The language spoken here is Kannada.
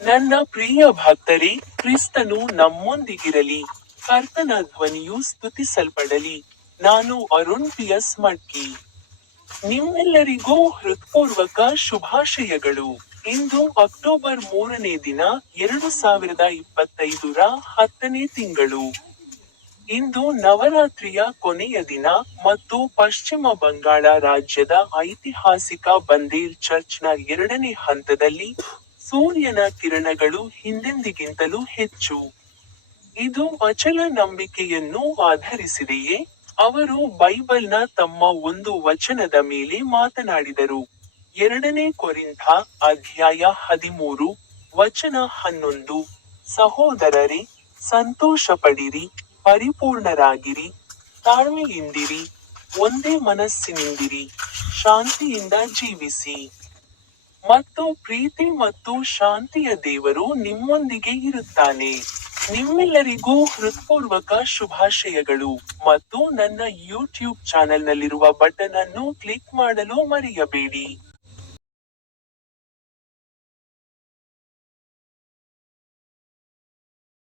ನನ್ನ ಪ್ರಿಯ ಭಕ್ತರೇ, ಕ್ರಿಸ್ತನು ನಮ್ಮೊಂದಿಗಿರಲಿ. ಕರ್ತನ ಧ್ವನಿಯು ಸ್ತುತಿಸಲ್ಪಡಲಿ. ನಾನು ಅರುಣ್ ಪಿಯಸ್ ಮಡ್ಕಿ. ನಿಮ್ಮೆಲ್ಲರಿಗೂ ಹೃತ್ಪೂರ್ವಕ ಶುಭಾಶಯಗಳು. ಇಂದು ಅಕ್ಟೋಬರ್ 3ನೇ ದಿನ, 2025ರ 10ನೇ ತಿಂಗಳು. ಇಂದು ನವರಾತ್ರಿಯ ಕೊನೆಯ ದಿನ, ಮತ್ತು ಪಶ್ಚಿಮ ಬಂಗಾಳ ರಾಜ್ಯದ ಐತಿಹಾಸಿಕ ಬಂದೇಲ್ ಚರ್ಚ್ನ 2ನೇ ಹಂತದಲ್ಲಿ, ಸೂರ್ಯನ ಕಿರಣಗಳು ಹಿಂದೆಂದಿಗಿಂತಲೂ ಹೆಚ್ಚು. ಇದು ಅಚಲ ನಂಬಿಕೆಯನ್ನು ಆಧರಿಸಿದೆಯೇ? ಅವರು ಬೈಬಲ್ನ ತಮ್ಮ ಒಂದು ವಚನದ ಮೇಲೆ ಮಾತನಾಡಿದರು. 2ನೇ ಕೊರಿಂಥ, ಅಧ್ಯಾಯ 13, ವಚನ 11. ಸಹೋದರರೇ, ಸಂತೋಷಪಡಿರಿ, ಪರಿಪೂರ್ಣರಾಗಿರಿ, ತಾಳ್ಮೆಯಿಂದಿರಿ, ಒಂದೇ ಮನಸ್ಸಿನಿಂದಿರಿ, ಶಾಂತಿಯಿಂದ ಜೀವಿಸಿ. ಮತ್ತು ಪ್ರೀತಿ ಮತ್ತು ಶಾಂತಿಯ ದೇವರು ನಿಮ್ಮೊಂದಿಗೆ ಇರುತ್ತಾನೆ. ನಿಮ್ಮೆಲ್ಲರಿಗೂ ಹೃತ್ಪೂರ್ವಕ ಶುಭಾಶಯಗಳು, ಮತ್ತು ನನ್ನ ಯೂಟ್ಯೂಬ್ ಚಾನೆಲ್ನಲ್ಲಿರುವ ಬಟನ್ ಅನ್ನು ಕ್ಲಿಕ್ ಮಾಡಲು ಮರೆಯಬೇಡಿ.